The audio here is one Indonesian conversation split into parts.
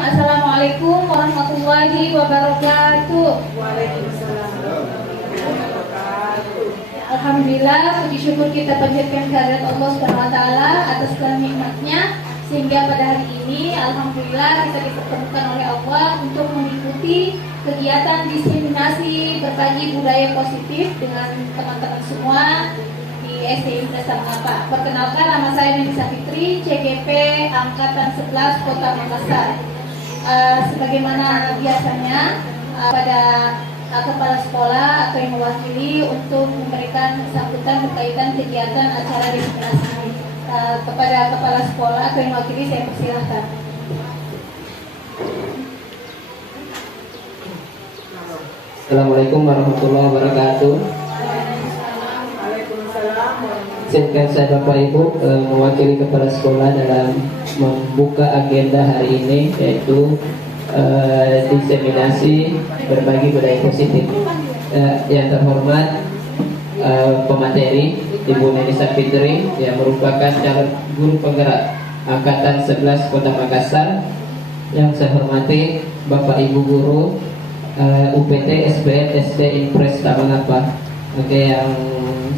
Assalamualaikum warahmatullahi wabarakatuh. Waalaikumsalam. Alhamdulillah, puji syukur kita panjatkan kehadirat Allah Subhanahu wa taala atas nikmatnya sehingga pada hari ini alhamdulillah kita dipertemukan oleh Allah untuk mengikuti kegiatan diseminasi berbagi budaya positif dengan teman-teman semua di SDI Dasar Mengapa. Perkenalkan, nama saya Nisa Fitri, CGP Angkatan 11 Kota Makassar. Sebagaimana biasanya pada kepala sekolah atau yang mewakili untuk memberikan sambutan berkaitan kegiatan acara diseminasi ini. Kepada kepala sekolah atau yang mewakili saya persilahkan. Assalamualaikum warahmatullahi wabarakatuh. Izinkan saya Bapak Ibu mewakili kepala sekolah dalam membuka agenda hari ini, yaitu diseminasi berbagi budaya positif. Yang terhormat pemateri Ibu Nisa Fitri yang merupakan calon guru penggerak Angkatan 11 Kota Makassar. Yang saya hormati Bapak Ibu guru UPT, SBN, SD Impres Mengapa. Oke, yang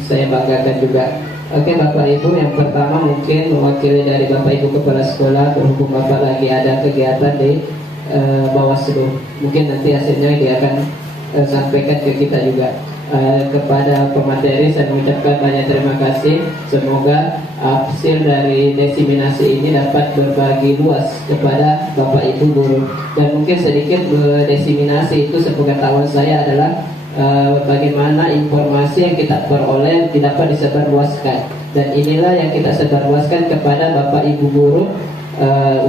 saya banggakan juga. Oke Bapak Ibu, yang pertama mungkin mewakili dari Bapak Ibu kepala sekolah, berhubung Bapak lagi ada kegiatan di Bawaslu, mungkin nanti hasilnya dia akan sampaikan ke kita juga. Kepada pemateri saya mengucapkan banyak terima kasih. Semoga hasil dari diseminasi ini dapat berbagi luas kepada Bapak Ibu guru. Dan mungkin sedikit diseminasi itu sepengetahuan saya adalah bagaimana informasi yang kita peroleh dapat disebarluaskan, dan inilah yang kita sebarluaskan kepada Bapak Ibu guru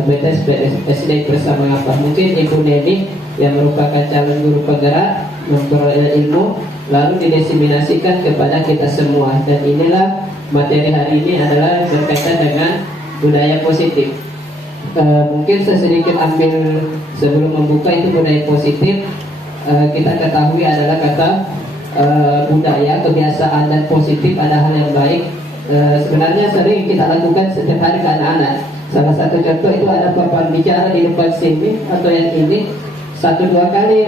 UPT SD bersama apa. Mungkin Ibu Neni yang merupakan calon guru penggerak memperoleh ilmu lalu didiseminasikan kepada kita semua, dan inilah materi hari ini adalah berkaitan dengan budaya positif. Mungkin saya sedikit ambil sebelum membuka itu budaya positif. Kita ketahui adalah kata budaya, kebiasaan dan positif ada hal yang baik. Sebenarnya sering kita lakukan setiap hari ke anak-anak. Salah satu contoh itu ada papan bicara di depan sini atau yang ini. 1-2 kali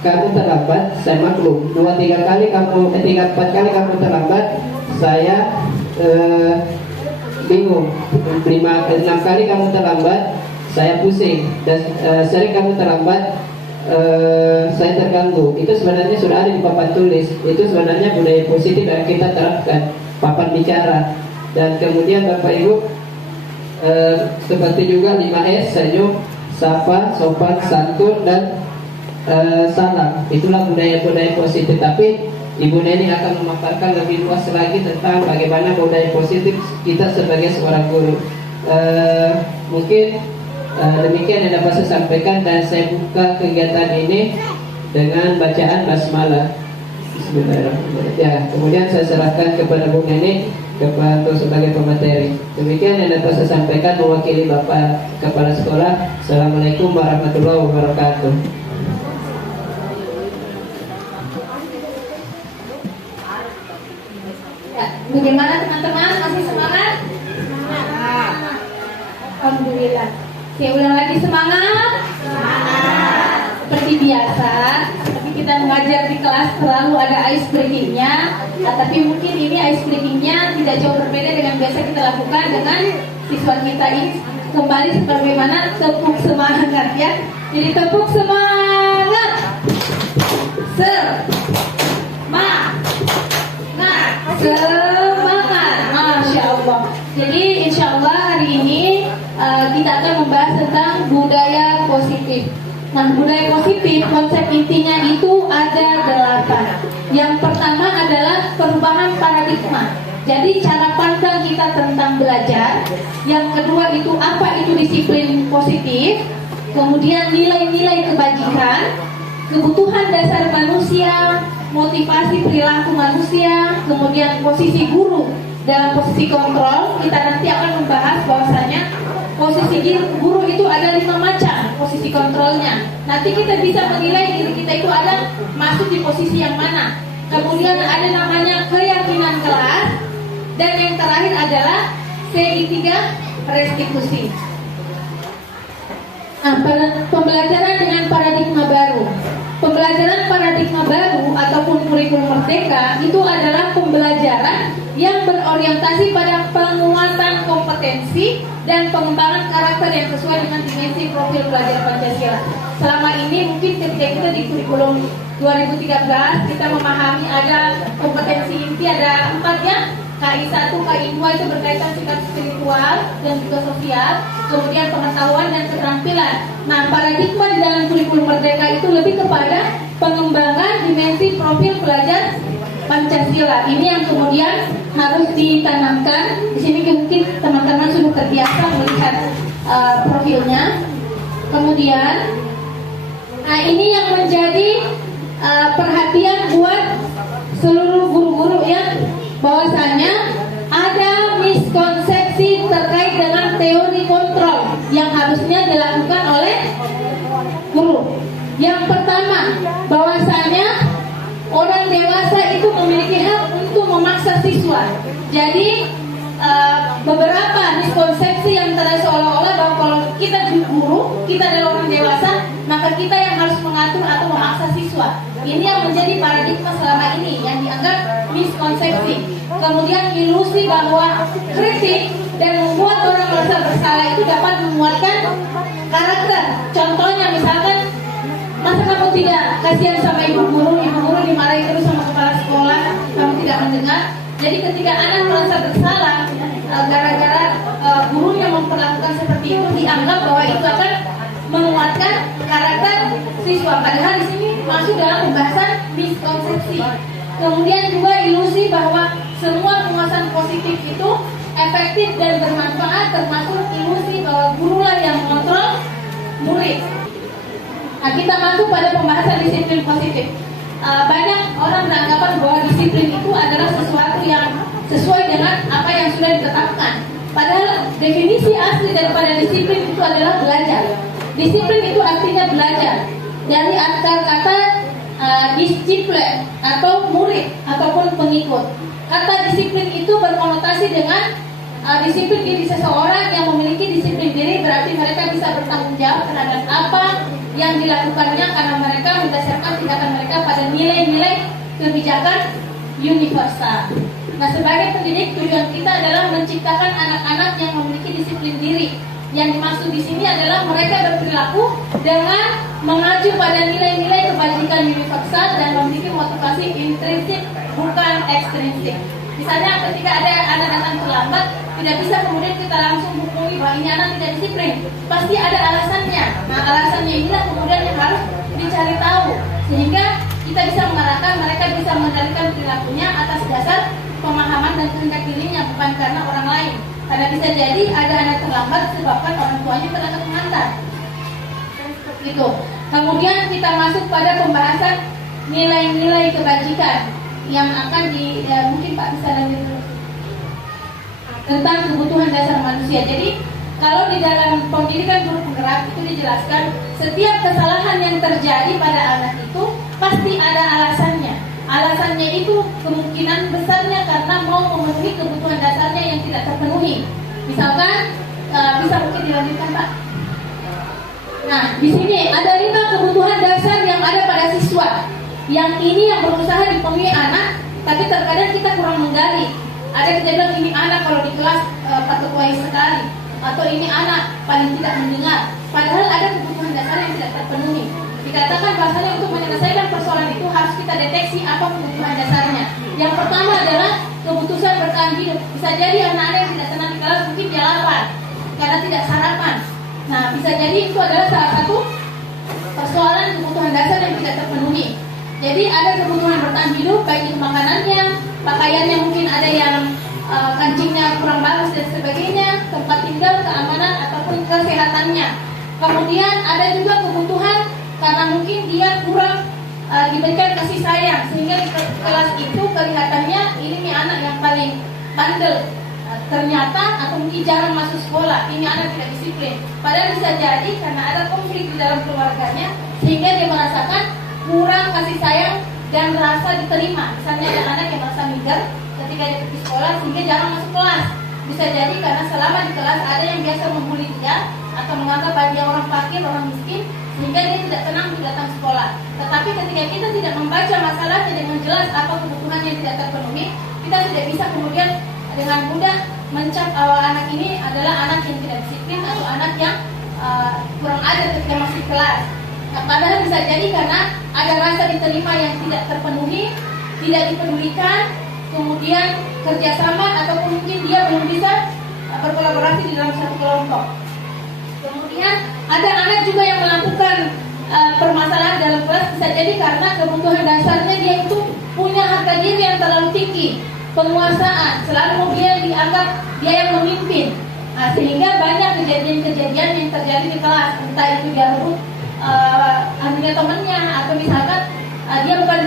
kamu terlambat, saya maklum. 2-3 kali kamu 3-4 kali kamu terlambat, saya bingung. 5-6 kali kamu terlambat, saya pusing. Dan sering kamu terlambat, saya terganggu. Itu sebenarnya sudah ada di papan tulis. Itu sebenarnya budaya positif yang kita terapkan, papan bicara. Dan kemudian Bapak Ibu seperti juga 5S, senyum, sapa, sopan, santun, dan salam. Itulah budaya-budaya positif. Tapi Ibu Neni akan memaparkan lebih luas lagi tentang bagaimana budaya positif kita sebagai seorang guru. Mungkin demikian yang dapat saya sampaikan, dan saya buka kegiatan ini dengan bacaan basmalah. Bismillahirrahmanirrahim. Ya, kemudian saya serahkan kepada Bu Neni sebagai pemateri. Demikian yang dapat saya sampaikan mewakili Bapak Kepala Sekolah. Assalamualaikum warahmatullahi wabarakatuh. Ya, bagaimana teman-teman? Masih semangat? Semangat. Alhamdulillah. Saya ulang lagi, semangat. Semangat. Seperti biasa, tapi kita mengajar di kelas selalu ada ice breakingnya. Tapi mungkin ini ice breakingnya tidak jauh berbeda dengan biasa kita lakukan dengan siswa kita ini. Kembali sebagaimana tepuk semangat ya. Jadi tepuk semangat. Semangat, Masya Allah. Jadi insya Allah hari ini kita akan membahas tentang budaya positif. Nah, budaya positif konsep intinya itu ada 8. Yang pertama adalah perubahan paradigma. Jadi cara pandang kita tentang belajar. Yang kedua itu apa itu disiplin positif. Kemudian nilai-nilai kebajikan, kebutuhan dasar manusia, motivasi perilaku manusia, kemudian posisi guru dalam posisi kontrol. Kita nanti akan membahas bahwasanya posisi guru itu ada 5 macam posisi kontrolnya. Nanti kita bisa menilai diri kita itu ada masuk di posisi yang mana. Kemudian ada namanya keyakinan kelas, dan yang terakhir adalah CI3 restitusi. Nah, pembelajaran dengan paradigma baru. Pembelajaran paradigma baru ataupun kurikulum merdeka itu adalah pembelajaran yang berorientasi pada penguatan kompetensi dan pengembangan karakter yang sesuai dengan dimensi profil pelajar Pancasila. Selama ini mungkin ketika kita di kurikulum 2013 kita memahami ada kompetensi inti ada 4 ya. KI 1, KI 2 itu berkaitan sikap spiritual dan juga sosial, kemudian pengetahuan dan keterampilan. Nah, paradigma di dalam kurikulum merdeka itu lebih kepada pengembangan dimensi profil pelajar Pancasila. Ini yang kemudian harus ditanamkan. Di sini mungkin teman-teman sudah terbiasa melihat profilnya. Kemudian, nah ini yang menjadi perhatian buat seluruh guru-guru ya, bahwasanya ada miskonsepsi terkait dengan teori kontrol yang harusnya dilakukan oleh guru. Yang pertama, bahwasanya orang dewasa itu memiliki hak untuk memaksa siswa. Jadi beberapa miskonsepsi yang terasa seolah-olah bahwa kalau kita guru, kita adalah orang dewasa, maka kita yang harus mengatur atau memaksa siswa. Ini yang menjadi paradigma selama ini yang dianggap miskonsepsi. Kemudian ilusi bahwa kritik dan membuat orang merasa bersalah itu dapat menguatkan karakter. Contohnya misalkan, masa kamu tidak kasihan sama ibu guru dimarahi terus sama kepala sekolah, kamu tidak mendengar. Jadi ketika anak merasa bersalah gara-gara gurunya memperlakukan seperti itu, dianggap bahwa itu akan menguatkan karakter siswa. Padahal di sini masuk dalam pembahasan miskonsepsi. Kemudian juga ilusi bahwa semua penguasaan positif itu efektif dan bermanfaat, termasuk ilusi bahwa gurulah yang mengontrol murid. Nah, kita masuk pada pembahasan disiplin positif. Banyak orang beranggapan bahwa disiplin itu adalah sesuatu yang sesuai dengan apa yang sudah ditetapkan. Padahal definisi asli daripada disiplin itu adalah belajar. Disiplin itu artinya belajar. Dari akar kata disiplin atau murid ataupun pengikut. Kata disiplin itu berkonotasi dengan disiplin diri seseorang. Yang memiliki disiplin diri berarti mereka bisa bertanggung jawab terhadap apa yang dilakukannya karena mereka mendasarkan tindakan mereka pada nilai-nilai kebijakan universal. Nah, sebagai pendidik tujuan kita adalah menciptakan anak-anak yang memiliki disiplin diri. Yang dimaksud di sini adalah mereka berperilaku dengan mengacu pada nilai-nilai kebajikan universal dan memiliki motivasi intrinsik bukan ekstrinsik. Misalnya ketika ada anak datang terlambat, tidak bisa kemudian kita langsung hukumi bahwa ini anak tidak disiplin. Pasti ada alasannya. Nah, alasannya inilah kemudian yang harus dicari tahu sehingga kita bisa mengarahkan mereka bisa mengendalikan perilakunya atas dasar pemahaman dan kehendak dirinya, bukan karena orang lain. Karena bisa jadi ada anak terlambat disebabkan orang tuanya berangkat mengantar. Gitu. Kemudian kita masuk pada pembahasan nilai-nilai kebajikan yang akan mungkin Pak bisa lanjut dulu tentang kebutuhan dasar manusia. Jadi kalau di dalam pendidikan guru penggerak itu dijelaskan setiap kesalahan yang terjadi pada anak itu pasti ada alasannya. Alasannya itu kemungkinan besarnya karena mau memenuhi kebutuhan dasarnya yang tidak terpenuhi. Misalkan bisa mungkin dilanjutkan Pak. Nah, di sini ada 5 kebutuhan dasar yang ada pada siswa. Yang ini yang berusaha dipenuhi anak, tapi terkadang kita kurang menggali. Ada kita bilang ini anak kalau di kelas patuh sekali, atau ini anak paling tidak mendengar. Padahal ada kebutuhan dasar yang tidak terpenuhi. Dikatakan bahasanya untuk menyelesaikan persoalan itu harus kita deteksi apa kebutuhan dasarnya. Yang pertama adalah kebutuhan bertahan hidup. Bisa jadi anak-anak yang tidak senang di kelas mungkin dia lapar karena tidak sarapan. Nah, bisa jadi itu adalah salah satu persoalan kebutuhan dasar yang tidak terpenuhi. Jadi ada kebutuhan bertahan hidup, baik itu makanannya, pakaiannya mungkin ada yang kancingnya kurang bagus dan sebagainya, tempat tinggal, keamanan ataupun kesehatannya. Kemudian ada juga kebutuhan karena mungkin dia kurang diberikan kasih sayang sehingga di kelas itu kelihatannya ini anak yang paling bandel. Ternyata atau mungkin jarang masuk sekolah, ini anak tidak disiplin. Padahal bisa jadi karena ada konflik di dalam keluarganya sehingga dia merasakan kurang kasih sayang dan rasa diterima. Misalnya ada anak yang merasa minder ketika dia pergi sekolah sehingga jarang masuk kelas. Bisa jadi karena selama di kelas ada yang biasa membuli dia atau menganggap bahwa dia orang fakir, orang miskin, sehingga dia tidak tenang untuk datang sekolah. Tetapi ketika kita tidak membaca masalahnya dengan jelas apa kebutuhan yang tidak terpenuhi, kita tidak bisa kemudian dengan mudah mencap anak ini adalah anak yang tidak disiplin atau anak yang kurang ajar ketika masih kelas. Nah, padahal bisa jadi karena ada rasa diterima yang tidak terpenuhi, tidak dipedulikan, kemudian kerjasama ataupun mungkin dia belum bisa berkolaborasi di dalam satu kelompok. Kemudian ada anak juga yang melakukan permasalahan dalam kelas, bisa jadi karena kebutuhan dasarnya dia itu punya harga diri yang terlalu tinggi, penguasaan, selalu dia dianggap dia yang memimpin. Nah, sehingga banyak kejadian-kejadian yang terjadi di kelas, entah itu dia rebut temannya atau misalkan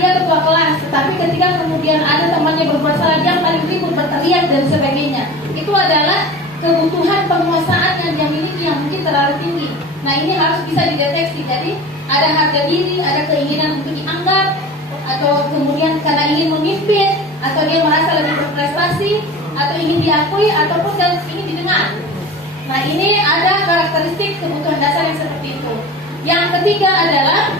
dia ketua kelas, tetapi ketika kemudian ada temannya berbuat salah, dia paling ribut, berteriak dan sebagainya. Itu adalah kebutuhan penguasaan yang dia miliki yang mungkin terlalu tinggi. Nah, ini harus bisa dideteksi. Jadi ada harga diri, ada keinginan untuk dianggap, atau kemudian karena ingin memimpin, atau dia merasa lebih berprestasi, atau ingin diakui, ataupun ingin didengar. Nah, ini ada karakteristik kebutuhan dasar yang seperti itu. Yang ketiga adalah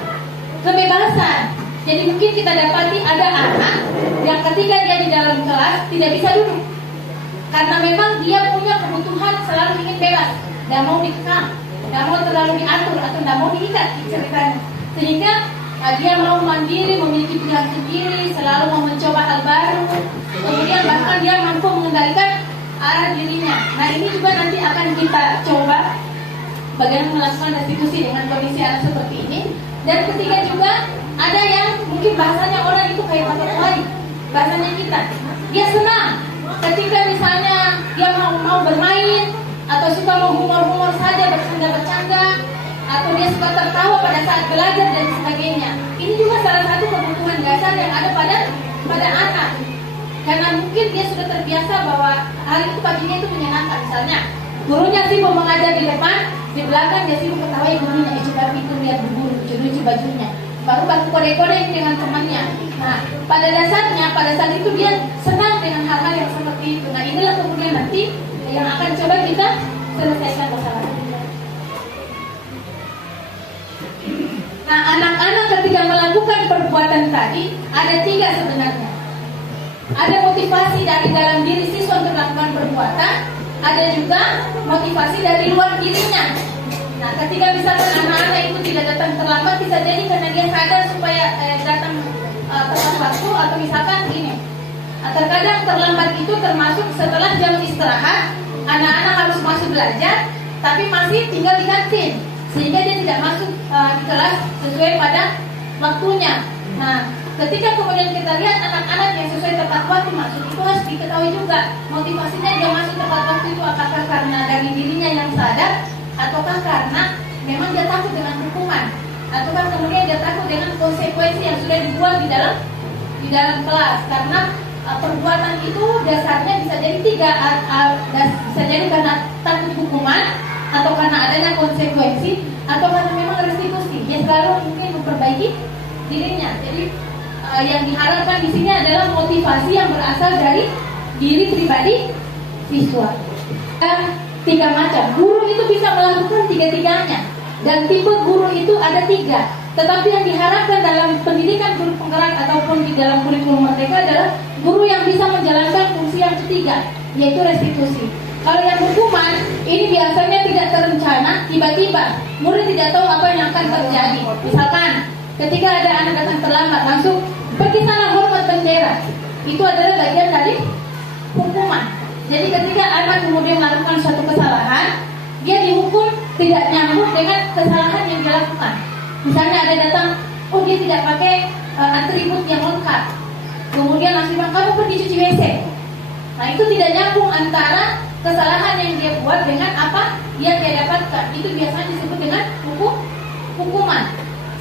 kebebasan. Jadi mungkin kita dapati ada anak yang ketika dia di dalam kelas tidak bisa duduk, karena memang dia punya kebutuhan selalu ingin bebas, tidak mau dikekang, tidak mau terlalu diatur atau tidak mau diikat ceritanya. Sehingga dia mau mandiri, memiliki pilihan sendiri, selalu mau mencoba hal baru, kemudian bahkan dia mampu mengendalikan arah dirinya. Nah, ini juga nanti akan kita coba bagaimana melakukan restitusi dengan kondisi anak seperti ini. Dan ketiga juga ada yang mungkin bahasanya orang itu kayak matahari, bahasanya kita, dia senang ketika misalnya dia mau bermain, atau suka mau humor-humor saja, bercanda-bercanda, atau dia suka tertawa pada saat belajar dan sebagainya. Ini juga salah satu kebutuhan dasar yang ada pada anak, karena mungkin dia sudah terbiasa bahwa hari itu paginya itu menyenangkan. Misalnya gurunya sibuk mengajar di depan, di belakang dia sibuk ketawa gurunya, coba itu lihat guru, lucu bajunya, baru kode-kode dengan temannya. Nah, pada dasarnya pada saat itu dia senang dengan hal-hal yang seperti itu. Nah, inilah kemudian nanti yang akan coba kita selesaikan masalah ini. Nah, anak-anak ketika melakukan perbuatan tadi ada tiga sebenarnya. Ada motivasi dari dalam diri siswa untuk melakukan perbuatan, ada juga motivasi dari luar dirinya. Nah, ketika misalkan anak-anak itu tidak datang terlambat, bisa jadi karena dia sadar supaya datang tepat waktu, atau misalkan gini, terkadang terlambat itu termasuk setelah jam istirahat, anak-anak harus masuk belajar, tapi masih tinggal di kantin, sehingga dia tidak masuk di kelas sesuai pada waktunya. Nah, ketika kemudian kita lihat anak-anak yang sesuai tepat waktu masuk, itu harus diketahui juga motivasinya dia masuk tepat waktu itu apakah karena dari dirinya yang sadar, ataukah karena memang dia takut dengan hukuman, ataukah kemudian dia takut dengan konsekuensi yang sudah dibuat di dalam kelas. Karena perbuatan itu dasarnya bisa jadi tiga, bisa jadi karena takut hukuman, atau karena adanya konsekuensi, atau karena memang restitusi. Dia selalu mungkin memperbaiki dirinya. Jadi yang diharapkan di sini adalah motivasi yang berasal dari diri pribadi siswa. Tiga macam guru itu bisa melakukan tiga-tiganya, dan tipe guru itu ada tiga. Tetapi yang diharapkan dalam pendidikan guru penggerak ataupun di dalam kurikulum mereka adalah guru yang bisa menjalankan fungsi yang ketiga, yaitu restitusi. Kalau yang hukuman ini biasanya tidak terencana, tiba-tiba murid tidak tahu apa yang akan terjadi. Misalkan ketika ada anak datang terlambat, langsung pergi sana hormat bendera, itu adalah bagian dari hukuman. Jadi ketika anak kemudian melakukan suatu kesalahan, dia dihukum tidak nyambung dengan kesalahan yang dia lakukan. Misalnya ada datang, oh dia tidak pakai atribut yang lengkap, kemudian langsung bilang kamu pergi cuci WC. Nah, itu tidak nyambung antara kesalahan yang dia buat dengan apa yang dia dapatkan. Itu biasanya disebut dengan hukuman.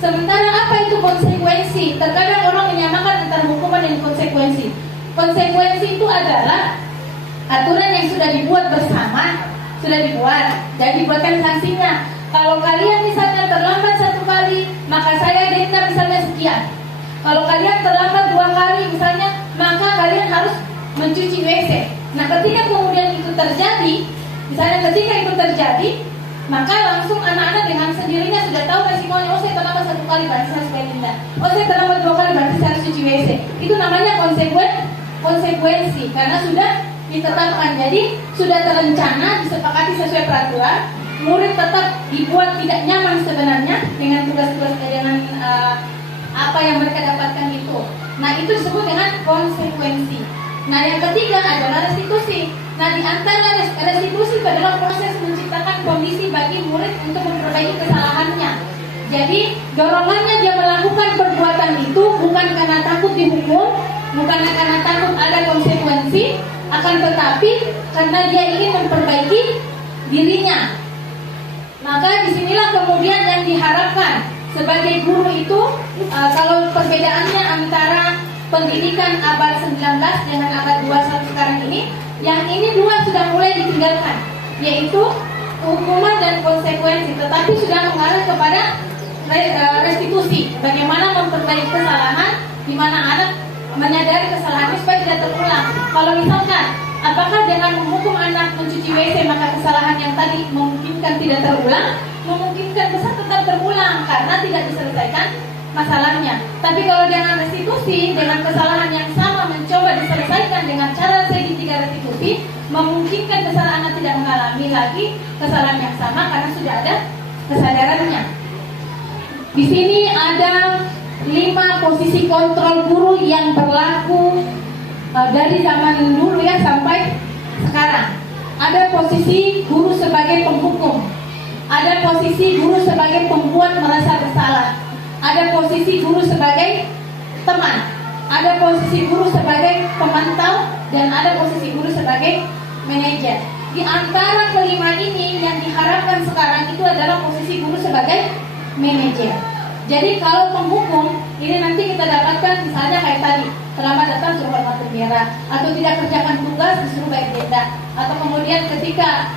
Sementara apa itu konsekuensi? Terkadang orang menyamakan antara hukuman dan konsekuensi. Konsekuensi itu adalah aturan yang sudah dibuat bersama, sudah dibuat dan dibuatkan sanksinya. Kalau kalian misalnya terlambat satu kali, maka saya denda misalnya sekian. Kalau kalian terlambat 2 kali misalnya, maka kalian harus mencuci WC. Nah, ketika kemudian itu terjadi, misalnya ketika itu terjadi, maka langsung anak-anak dengan sendirinya sudah tahu resikonya. Oh, saya terlambat 1 kali berarti saya harus pindah. Oh, saya terlambat 2 kali berarti saya harus cuci WC. Itu namanya konsekuensi karena sudah ditetapkan. Jadi sudah terencana, disepakati sesuai peraturan. Murid tetap dibuat tidak nyaman sebenarnya dengan tugas-tugas dengan apa yang mereka dapatkan itu. Nah, itu disebut dengan konsekuensi. Nah, yang ketiga adalah restitusi. Nah, di antara restitusi adalah proses menciptakan kondisi bagi murid untuk memperbaiki kesalahannya. Jadi, dorongannya dia melakukan perbuatan itu bukan karena takut dihukum, bukan karena takut ada konsekuensi, akan tetapi karena dia ingin memperbaiki dirinya. Maka disinilah kemudian yang diharapkan sebagai guru itu, kalau perbedaannya antara pendidikan abad 19 dengan abad 21 sekarang ini, yang ini dua sudah mulai ditinggalkan, yaitu hukuman dan konsekuensi, tetapi sudah mengarah kepada restitusi. Bagaimana memperbaiki kesalahan, di mana anak menyadari kesalahannya supaya tidak terulang. Kalau misalkan, apakah dengan menghukum anak mencuci WC maka kesalahan yang tadi memungkinkan tidak terulang? Memungkinkan besar tetap terulang karena tidak diselesaikan masalahnya. Tapi kalau dengan restitusi, dengan kesalahan yang sama mencoba diselesaikan dengan cara segitiga restitusi, memungkinkan besar anak tidak mengalami lagi kesalahan yang sama karena sudah ada kesadarannya. Di sini ada 5 posisi kontrol guru yang berlaku dari zaman dulu ya sampai sekarang. Ada posisi guru sebagai penghukum, ada posisi guru sebagai pembuat merasa bersalah, ada posisi guru sebagai teman, ada posisi guru sebagai pemantau, dan ada posisi guru sebagai manajer. Di antara kelima ini yang diharapkan sekarang itu adalah posisi guru sebagai manajer. Jadi kalau penghukum ini nanti kita dapatkan misalnya kayak tadi, terlambat datang suruh kartu merah, atau tidak kerjakan tugas disuruh bayar denda, atau kemudian ketika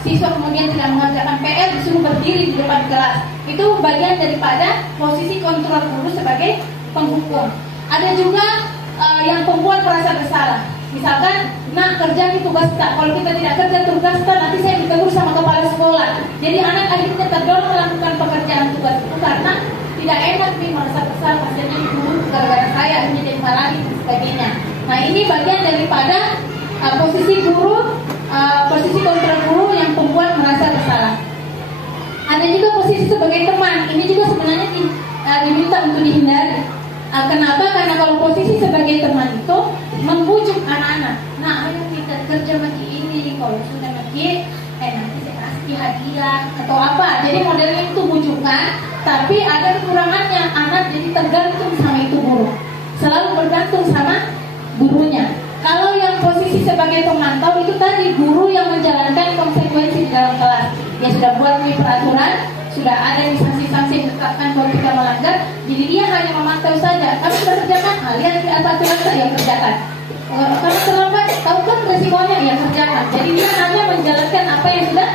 siswa kemudian tidak mengerjakan PR disuruh berdiri di depan kelas. Itu bagian daripada posisi kontrol guru sebagai penghukum. Ada juga yang pembuat merasa bersalah. Misalkan, nah kerja di tugas tak. Kalau kita tidak kerja tugas tak, nanti saya ditegur sama kepala sekolah. Jadi anak akhirnya terdorong melakukan pekerjaan tugas itu karena tidak enak nih merasa bersalah, maksudnya guru gara-gara saya akhirnya jadi marahin dan sebagainya. Nah, ini bagian daripada posisi guru, posisi kontrol guru yang pembuat merasa bersalah. Ada juga posisi sebagai teman. Ini juga sebenarnya diminta untuk dihindari. Kenapa? Karena kalau posisi sebagai teman itu membujuk anak-anak. Nah, ayo kita kerja mati ini. Kalau sudah mati, nanti saya kasih hadiah atau apa. Jadi modelnya itu bujukan, tapi ada kekurangannya. Anak jadi tergantung sama itu guru, selalu bergantung sama gurunya. Kalau yang posisi sebagai pemantau itu tadi guru yang menjalankan konsekuensi di dalam kelas. Dia sudah buat peraturan, sudah ada sanksi-sanksi yang ditetapkan kalau kita melanggar. Jadi dia hanya memantau saja. Kamu sudah kerjakan, lihat di aturan saya kerjakan. Kamu terlambat, tahu kan resikonya, ya kerjakan. Jadi dia hanya menjalankan apa yang sudah.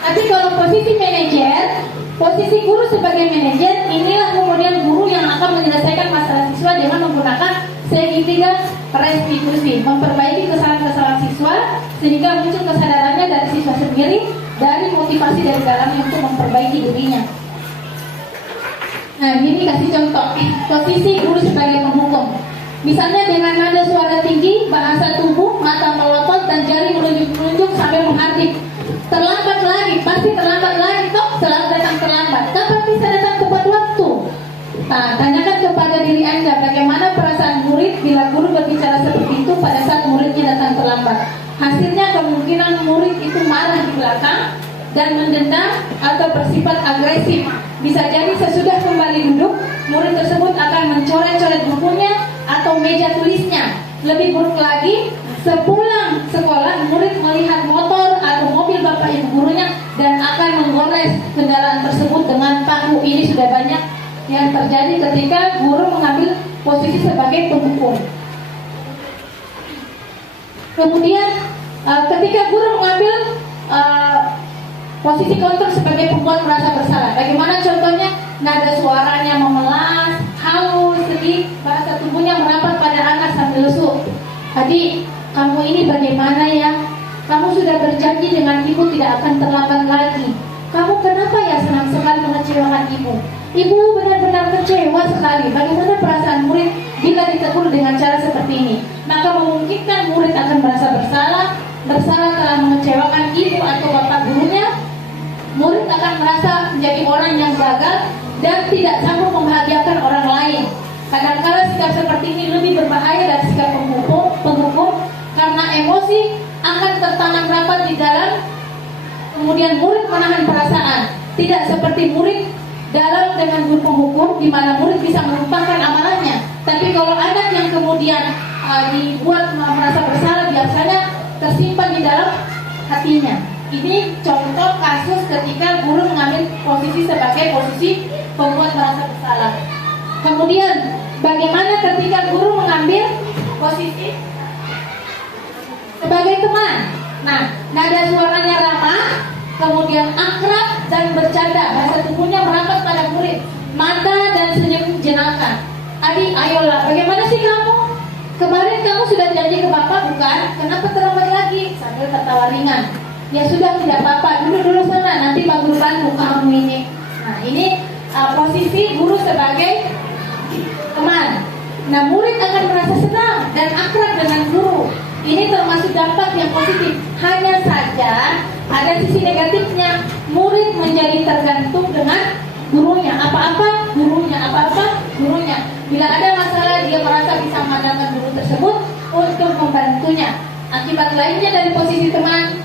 Tapi kalau posisi manajer, posisi guru sebagai manajer, inilah kemudian guru yang akan menyelesaikan masalah siswa dengan menggunakan segitiga restitusi, memperbaiki kesalahan-kesalahan siswa sehingga muncul kesadarannya dari siswa sendiri, dari motivasi dari dalamnya untuk memperbaiki dirinya. Nah, ini kasih contoh posisi guru sebagai penghukum. Misalnya dengan nada suara tinggi, bahasa tubuh, mata melotot, dan jari menunjuk-menunjuk sambil menghardik. Terlambat lagi, pasti terlambat lagi, toh selalu datang terlambat. Kapan bisa datang tepat waktu? Nah, tanyakan kepada diri Anda bagaimana perasaan murid bila guru berbicara seperti itu pada saat muridnya datang terlambat. Hasilnya kemungkinan murid itu marah di belakang dan mendendam atau bersifat agresif. Bisa jadi sesudah kembali duduk, murid tersebut akan mencoret-coret bukunya atau meja tulisnya. Lebih buruk lagi, sepulang sekolah murid melihat motor atau mobil bapak ibu gurunya dan akan menggores kendaraan tersebut dengan paku. Ini sudah banyak yang terjadi ketika guru mengambil posisi sebagai penghukum. Kemudian ketika guru mengambil posisi kontrol sebagai pembuat merasa bersalah, bagaimana contohnya? Nada suaranya memelas, halus, sedih, bahasa tubuhnya merapat pada anak sambil lesu. Adik, kamu ini bagaimana ya? Kamu sudah berjanji dengan ibu tidak akan terlambat lagi. Kamu kenapa ya senang sekali mengecewakan ibu? Ibu benar-benar kecewa sekali. Bagaimana perasaan murid bila ditegur dengan cara seperti ini? Maka memungkinkan murid akan merasa bersalah telah mengecewakan ibu atau bapak gurunya. Murid akan merasa menjadi orang yang gagal dan tidak sanggup membahagiakan orang lain. Kadang-kala sikap seperti ini lebih berbahaya dari sikap penghukum karena emosi akan tertanam rapat di dalam. Kemudian murid menahan perasaan, tidak seperti murid dalam dengan guru penghukum di mana murid bisa melupakan amanahnya. Tapi kalau anak yang kemudian dibuat merasa bersalah, biasanya tersimpan di dalam hatinya. Ini contoh kasus ketika guru mengambil posisi sebagai posisi pembuat merasa bersalah. Kemudian bagaimana ketika guru mengambil posisi sebagai teman? Nah, nada suaranya ramah, kemudian akrab dan bercanda, bahasa tubuhnya merapat pada murid, mata dan senyum jenaka. Adik, ayolah, bagaimana sih kamu? Kemarin kamu sudah janji ke bapak bukan? Kenapa terlambat lagi? Sambil tertawa ringan. Ya sudah, tidak apa-apa, dulu sana, nanti pak guru bantu kamu ini. Nah, ini posisi guru sebagai teman. Nah, murid akan merasa senang dan akrab dengan guru. Ini termasuk dampak yang positif. Hanya saja ada sisi negatifnya. Murid menjadi tergantung dengan gurunya. Apa-apa gurunya, apa-apa gurunya. Bila ada masalah, dia merasa bisa mengandalkan guru tersebut untuk membantunya. Akibat lainnya dari posisi teman,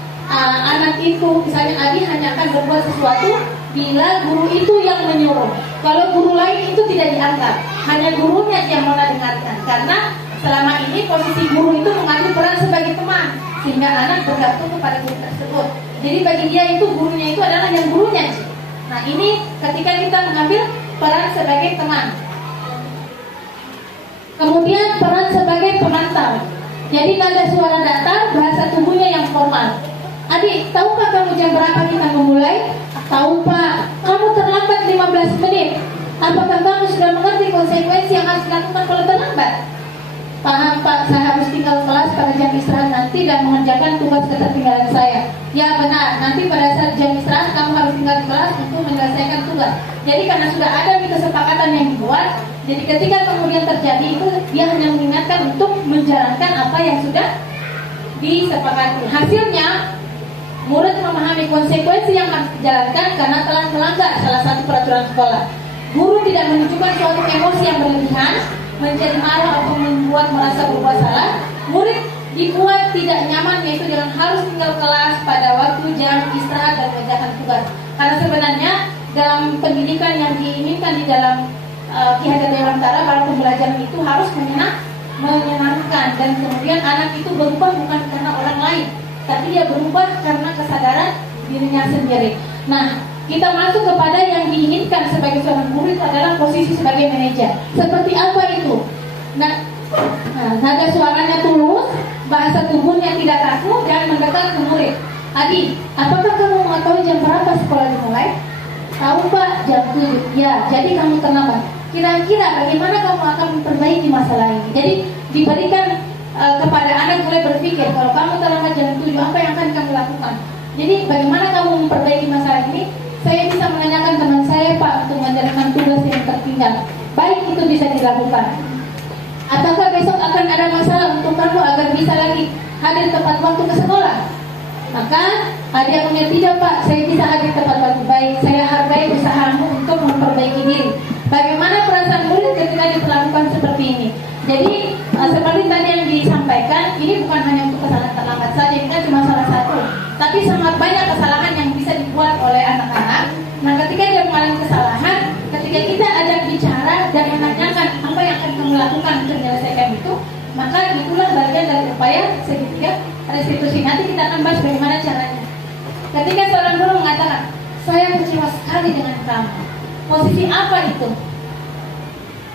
anak itu, misalnya Adi hanya akan berbuat sesuatu bila guru itu yang menyuruh. Kalau guru lain itu tidak dianggap, hanya gurunya yang mau dengarkan. Karena selama ini posisi guru itu mengambil peran sebagai teman, sehingga anak bergantung kepada guru tersebut. Jadi bagi dia itu gurunya itu adalah yang gurunya. Nah, ini ketika kita mengambil peran sebagai teman. Kemudian peran sebagai pemantau. Jadi nada suara datar, bahasa tubuhnya yang formal. Adik, tahukah kamu jam berapa kita memulai? Tahu pak, kamu terlambat 15 menit. Apakah kamu sudah mengerti konsekuensi yang harus dilakukan kalau terlambat? Paham pak, saya harus tinggal kelas pada jam istirahat nanti dan mengerjakan tugas ketertinggalan saya. Ya benar, nanti pada saat jam istirahat kamu harus tinggal di kelas untuk menyelesaikan tugas. Jadi karena sudah ada kesepakatan yang dibuat, jadi ketika kemudian terjadi itu, dia hanya mengingatkan untuk menjalankan apa yang sudah disepakati. Hasilnya, murid memahami konsekuensi yang harus dijalankan karena telah melanggar salah satu peraturan sekolah. Guru tidak menunjukkan suatu emosi yang berlebihan, menjadi marah atau membuat merasa berbuat salah. Murid dibuat tidak nyaman, yaitu dengan harus tinggal kelas pada waktu jam istirahat dan mengerjakan tugas. Karena sebenarnya dalam pendidikan yang diinginkan di dalam Ki Hajar Dewantara, para pembelajaran itu harus menyenangkan, dan kemudian anak itu berubah bukan karena orang lain, tapi dia berubah karena kesadaran dirinya sendiri. Nah, kita masuk kepada yang diinginkan sebagai seorang guru itu adalah posisi sebagai manajer. Seperti apa itu? Nah, nada suaranya tulus, bahasa tubuhnya tidak kaku dan mendekat ke murid. Adi, apakah kamu mengetahui jam berapa sekolah dimulai? Tahu pak, jam 7. Ya, jadi kamu terlambat. Kira-kira bagaimana kamu akan memperbaiki masalah ini? Jadi diberikan kepada anak mulai berpikir, kalau kamu terlambat jam 7, apa yang akan kamu lakukan? Jadi bagaimana kamu memperbaiki masalah ini? Saya bisa menanyakan teman saya pak untuk menjalankan tugas yang tertinggal. Baik, itu bisa dilakukan. Apakah besok akan ada masalah untuk kamu agar bisa lagi hadir tepat waktu ke sekolah? Maka dia punya tidak pak, saya bisa hadir tepat waktu. Baik, saya hargai usahamu untuk memperbaiki diri. Bagaimana perasaan murid ketika diperlakukan seperti ini? Jadi seperti tadi yang disampaikan, ini bukan hanya untuk kesalahan terlambat saja, ini kan cuma salah satu. Tapi sangat banyak kesalahan yang bisa dibuat oleh anak-anak. Nah, ketika dia mengalami kesalahan, ketika kita ajak bicara dan menanyakan apa yang akan kamu lakukan untuk menyelesaikan itu, maka itulah bagian dari upaya segitiga restitusi. Nanti kita akan bahas bagaimana caranya. Ketika seorang guru mengatakan, saya kecewa sekali dengan kamu. Posisi apa itu?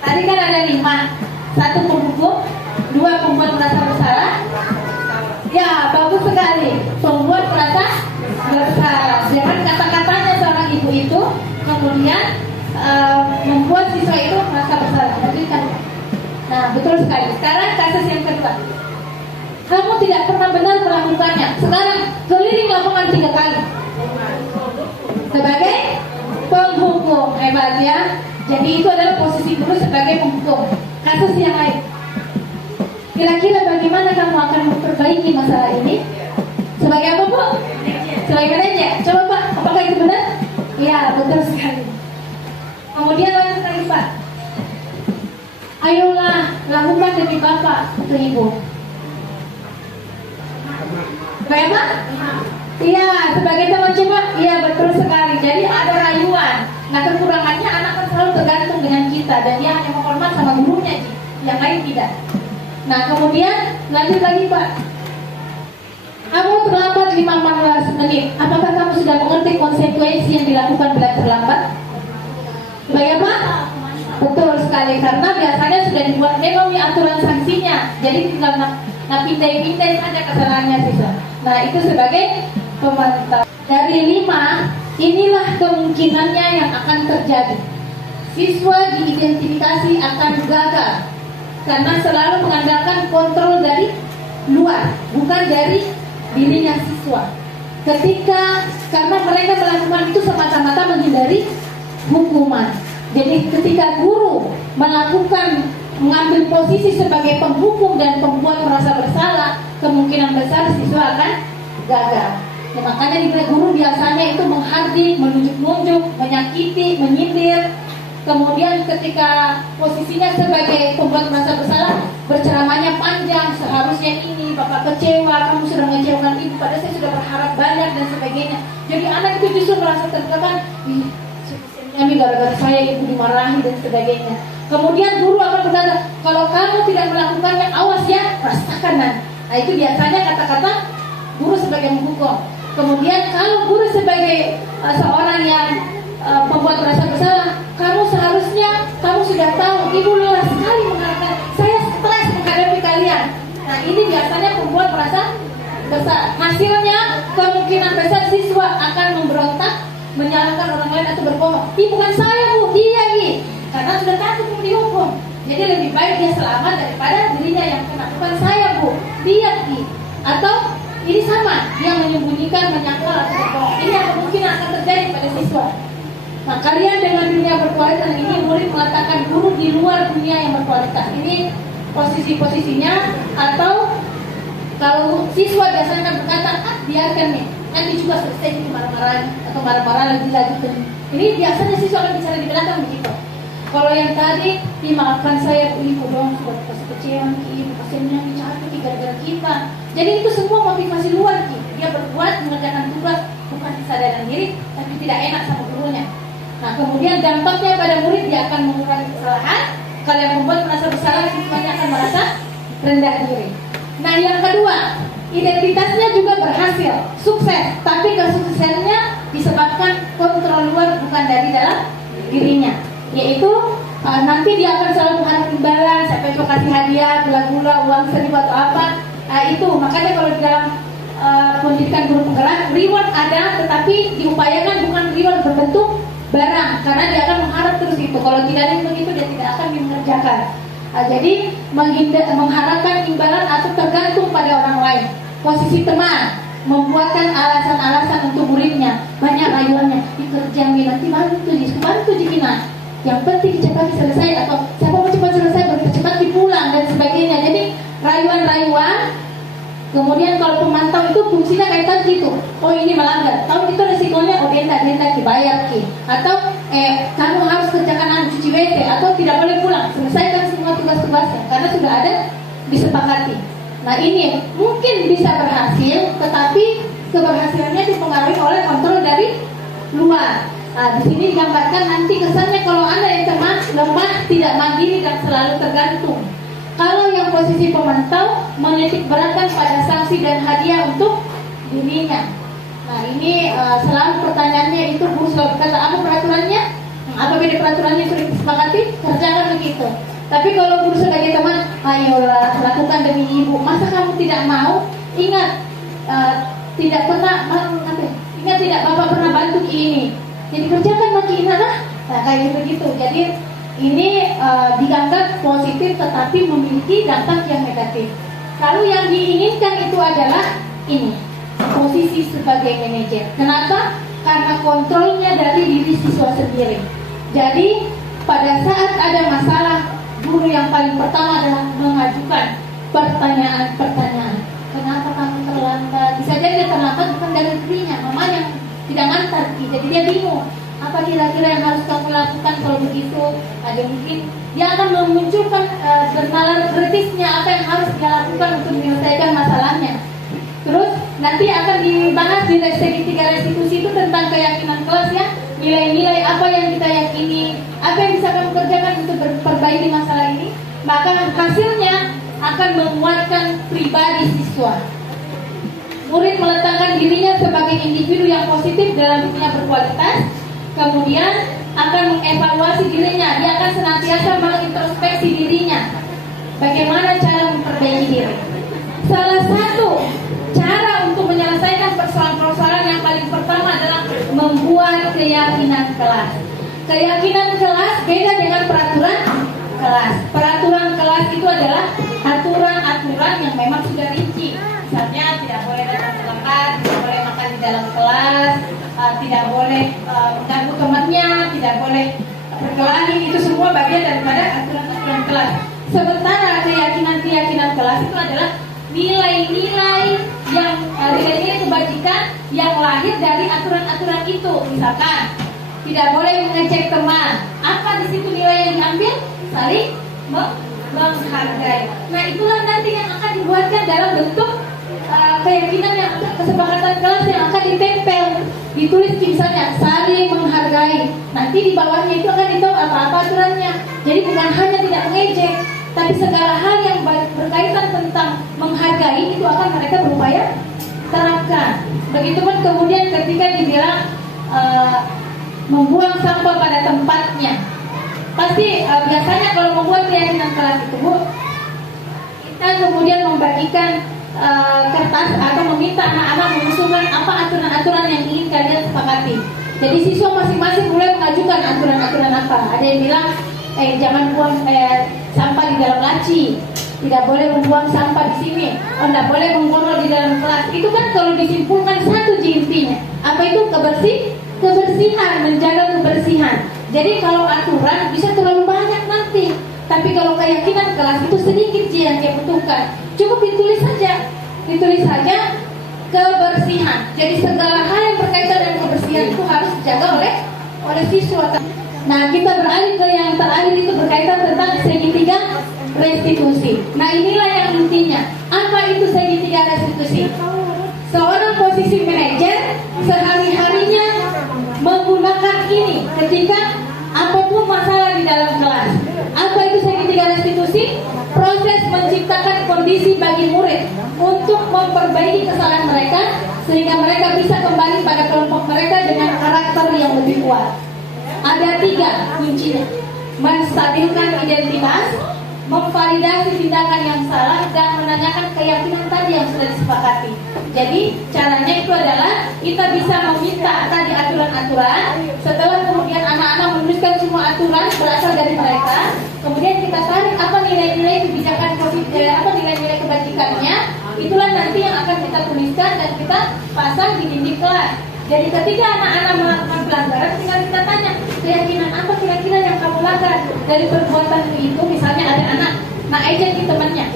Tadi kan ada 5. 1 penghukum, 2 pembuat merasa bersalah. Ya, bagus sekali. Pembuat merasa bersalah. Dengan kata-katanya seorang ibu itu kemudian membuat siswa itu merasa bersalah. Nah, betul sekali. Sekarang kasus yang kedua. kamu tidak pernah benar melakukannya. Sekarang keliling lapangan 3 kali sebagai penghukum. Hebat ya. Jadi itu adalah posisi guru sebagai penghukum. Kasus yang lain, kira-kira bagaimana kamu akan memperbaiki masalah ini? Sebagai apa, Bu? Sebagai manajer. Coba Pak, apakah itu benar? Ya, betul sekali. Kemudian lanjut lagi Pak. Ayolah, lakukan demi Bapak atau Ibu. Baik Pak? Iya, sebagai teman coba. Iya, betul sekali. Jadi ada rayuan. Nah, kekurangannya anak kan selalu tergantung dengan kita dan dia hanya menghormat sama gurunya, yang lain tidak. Nah, kemudian lanjut lagi Pak. Kamu terlambat 15 menit. Apakah kamu sudah mengerti konsekuensi yang dilakukan bila terlambat? Baik Pak? Betul sekali, karena biasanya sudah dibuat memang aturan sanksinya. Jadi tinggal pindah-pindah saja kesalahannya siswa. Nah, itu sebagai pemantau. Dari 5, inilah kemungkinannya yang akan terjadi. Siswa diidentifikasi akan gagal karena selalu mengandalkan kontrol dari luar, bukan dari dirinya siswa. Karena mereka melakukan itu semata-mata menghindari hukuman. Jadi ketika guru mengambil posisi sebagai penghukum dan pembuat merasa bersalah, kemungkinan besar siswa akan gagal. Ya, makanya guru biasanya itu menghardik, menunjuk-nunjuk, menyakiti, menyindir. Kemudian ketika posisinya sebagai pembuat merasa bersalah, berceramahnya panjang, seharusnya ini, Bapak kecewa, kamu sudah mengecewakan ibu, padahal saya sudah berharap banyak dan sebagainya. Jadi anak itu justru merasa tertekan, kami gara-gara saya ibu dimarahi dan sebagainya. Kemudian guru akan berkata, kalau kamu tidak melakukannya, awas ya, rasakan. Nah, itu biasanya kata-kata guru sebagai menghukum. Kemudian kalau guru sebagai seorang yang pembuat merasa bersalah, kamu seharusnya, kamu sudah tahu, ibu lelah sekali mengatakan, saya stres menghadapi kalian. Nah, ini biasanya pembuat merasa bersalah. Hasilnya kemungkinan besar siswa akan memberontak, menyalahkan orang lain atau berbohong. Bukan saya Bu, dia ini, karena sudah takut dihukum. Jadi lebih baik dia selamat daripada dirinya yang kena. Bukan saya Bu, dia ini. Atau ini sama, dia menyembunyikan, menyangkal atau berbohong. Ini yang mungkin akan terjadi pada siswa. Nah, kalian dengan dunia berkualitas ini, murid mengatakan guru di luar dunia yang berkualitas. Ini posisi-posisinya. Atau kalau siswa biasanya berkata, biarkan nih, nanti juga selesai itu marah-marah atau marah-marah lagi. Ini biasanya siswa akan bicara di belakang begitu. Kalau yang tadi, dimaafkan saya ibu dong, sudah kasih kecewa ibu, kasihannya capek gara-gara kita. Jadi itu semua motivasi luar dia berbuat mengerjakan tugas bukan kesadaran diri, tapi tidak enak sama gurunya. Nah, kemudian dampaknya pada murid, dia akan mengurangi kesalahan. Kalau yang membuat merasa bersalah, siswanya akan merasa rendah diri. Nah, yang kedua, identitasnya juga berhasil, sukses, tapi kesuksesannya disebabkan kontrol luar bukan dari dalam dirinya. Yaitu nanti dia akan selalu mengharap imbalan, siapa yang kasih hadiah, gula-gula, uang seribu atau apa. Itu makanya kalau di dalam pendidikan guru penggerak, reward ada, tetapi diupayakan bukan reward berbentuk barang, karena dia akan mengharap terus itu. Kalau tidak begitu, dia tidak akan mengerjakan. Jadi mengharapkan imbalan atau tergantung pada orang lain. Posisi teman, membuatkan alasan-alasan untuk muridnya, banyak rayuannya, dikerja nanti bantu jikina. Yang penting cepat selesai, atau siapa mau cepat selesai, cepat dipulang dan sebagainya. Jadi rayuan-rayuan. Kemudian kalau pemantau itu fungsinya kayak tadi gitu. Oh ini melanggar, tahu itu resikonya, oh dia dibayar ki. Atau kamu harus kerjakan cuci WC, atau tidak boleh pulang, selesaikan semua tugas-tugasnya karena sudah ada disepakati. Nah ini mungkin bisa berhasil, tetapi keberhasilannya dipengaruhi oleh kontrol dari luar. Nah, di sini digambarkan nanti kesannya kalau Anda yang lemah, tidak mandiri dan selalu tergantung. Kalau yang posisi pemantau menitik beratkan pada sanksi dan hadiah untuk dirinya. Nah ini selalu pertanyaannya itu guru selalu berkata, apa peraturannya? Apa beda peraturannya sudah disepakati? Kerjakan begitu. Tapi kalau guru sebagai teman, ayolah lakukan demi ibu. Masa kamu tidak mau? Ingat, tidak Bapak pernah bantu ini. Jadi kerjakan lagi nah kayak begitu. Jadi ini dianggap positif tetapi memiliki dampak yang negatif. Lalu yang diinginkan itu adalah ini, posisi sebagai manajer. Kenapa? Karena kontrolnya dari diri siswa sendiri. Jadi pada saat ada masalah, guru yang paling pertama adalah mengajukan pertanyaan-pertanyaan. Kenapa kamu terlambat? Bisa jadi dia terlambat bukan dari dirinya, mama yang tidak ngantar, jadi dia bingung. Apa kira-kira yang harus kamu lakukan kalau begitu? Ada mungkin dia akan memunculkan bernalar kritisnya apa yang harus dia lakukan untuk menyelesaikan masalahnya. Terus nanti akan dibahas di segitiga restitusi itu tentang keyakinan kelas ya, nilai-nilai apa yang kita yakini, apa yang bisa kamu kerjakan untuk memperbaiki masalah ini. Maka hasilnya akan menguatkan pribadi siswa. Murid meletakkan dirinya sebagai individu yang positif dalam dunia berkualitas, kemudian akan mengevaluasi dirinya. Dia akan senantiasa mengintrospeksi dirinya, bagaimana cara memperbaiki diri. Salah satu cara untuk menyelesaikan persoalan-persoalan yang paling pertama adalah membuat keyakinan kelas. Keyakinan kelas beda dengan peraturan kelas. Peraturan kelas itu adalah aturan-aturan yang memang sudah rinci. Misalnya tidak boleh datang terlambat, tidak boleh makan di dalam kelas, tidak boleh mengganggu temannya, tidak boleh berkelahi. Itu semua bagian daripada aturan-aturan kelas. Sementara keyakinan kelas itu adalah nilai-nilai yang nilai-nilai kebajikan yang lahir dari aturan-aturan itu. Misalkan tidak boleh mengecek teman. Apa di situ nilai yang diambil? Saling menghargai. Nah, itulah nanti yang akan dibuatkan dalam bentuk keyakinan yang kesepakatan kelas yang akan ditempel, ditulis misalnya saling menghargai. Nanti di bawahnya itu akan ditahu apa-apa aturannya. Jadi bukan hanya tidak mengejek, tapi segala hal yang berkaitan tentang menghargai itu akan mereka berupaya terapkan. Begitupun kemudian ketika dibilang membuang sampah pada tempatnya. Pasti biasanya kalau membuat keyakinan kelas itu, Bu, kita kemudian membagikan kertas atau meminta anak-anak mengusulkan apa aturan-aturan yang ingin kalian sepakati. Jadi siswa masing-masing mulai mengajukan aturan-aturan apa. Ada yang bilang jangan buang sampah di dalam laci, tidak boleh membuang sampah di sini, tidak boleh menggorol di dalam kelas. Itu kan kalau disimpulkan satu intinya. Apa itu? Kebersihan, menjaga kebersihan. Jadi kalau aturan bisa terlalu banyak nanti, tapi kalau keyakinan kelas itu sedikit yang dia butuhkan. Cukup ditulis saja kebersihan. Jadi segala hal yang berkaitan dengan kebersihan itu harus dijaga oleh siswa. Nah, kita beralih ke yang terakhir, itu berkaitan tentang segitiga restitusi. Nah, inilah yang intinya. Apa itu segitiga restitusi? Seorang posisi manajer sehari-harinya menggunakan ini ketika apapun masalah di dalam kelas. Apa itu segitiga restitusi? Proses menciptakan kondisi bagi murid untuk memperbaiki kesalahan mereka sehingga mereka bisa kembali pada kelompok mereka dengan karakter yang lebih kuat. Ada 3 kuncinya: menstabilkan identitas, memvalidasi tindakan yang salah, dan menanyakan keyakinan tadi yang sudah disepakati. Jadi caranya itu adalah kita bisa meminta tadi aturan-aturan. Setelah kemudian anak-anak menuliskan semua aturan berasal dari mereka, kemudian kita tarik apa nilai-nilai kebijakan apa nilai-nilai kebajikannya. Itulah nanti yang akan kita tuliskan dan kita pasang di dinding kelas. Jadi ketika anak-anak melakukan pelanggaran, tinggal kita tanya, keyakinan apa kira-kira yang kamu langgar dari perbuatan itu. Misalnya ada anak ejek di temannya,